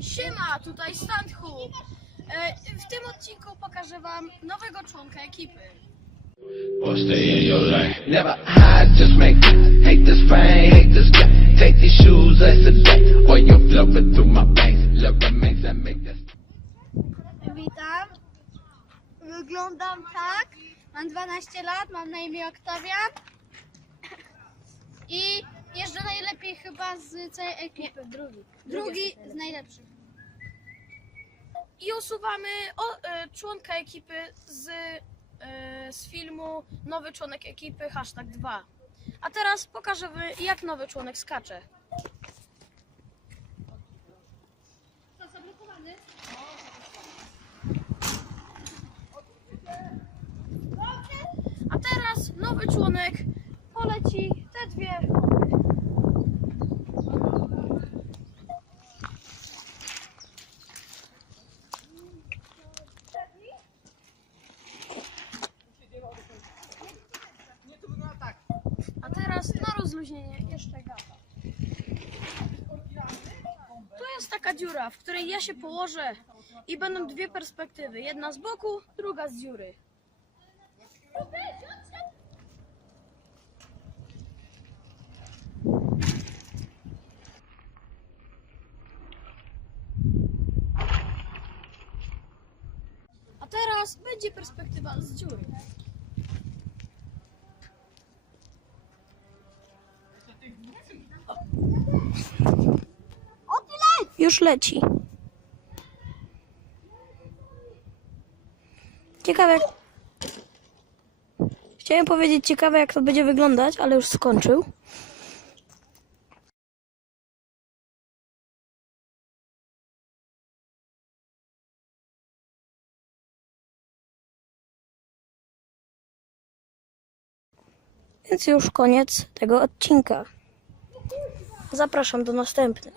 Siema, tutaj Standhu. E, W tym odcinku pokażę wam nowego członka ekipy. Witam. Wyglądam tak. Mam 12 lat, mam na imię Oktawian. I jeżdżę najlepiej chyba z całej ekipy. drugi. Drugi z najlepszych. I usuwamy o, e, członka ekipy z, e, z filmu Nowy członek ekipy, hashtag 2. A teraz pokażę wam, jak nowy członek skacze. A teraz nowy członek poleci te dwie A teraz na rozluźnienie jeszcze gata. Tu jest taka dziura, w której ja się położę i będą dwie perspektywy. Jedna z boku, druga z dziury. A teraz będzie perspektywa z dziury. Już leci. Ciekawe jak... Chciałem powiedzieć ciekawe jak to będzie wyglądać, ale już skończył. Więc już koniec tego odcinka. Zapraszam do następnych.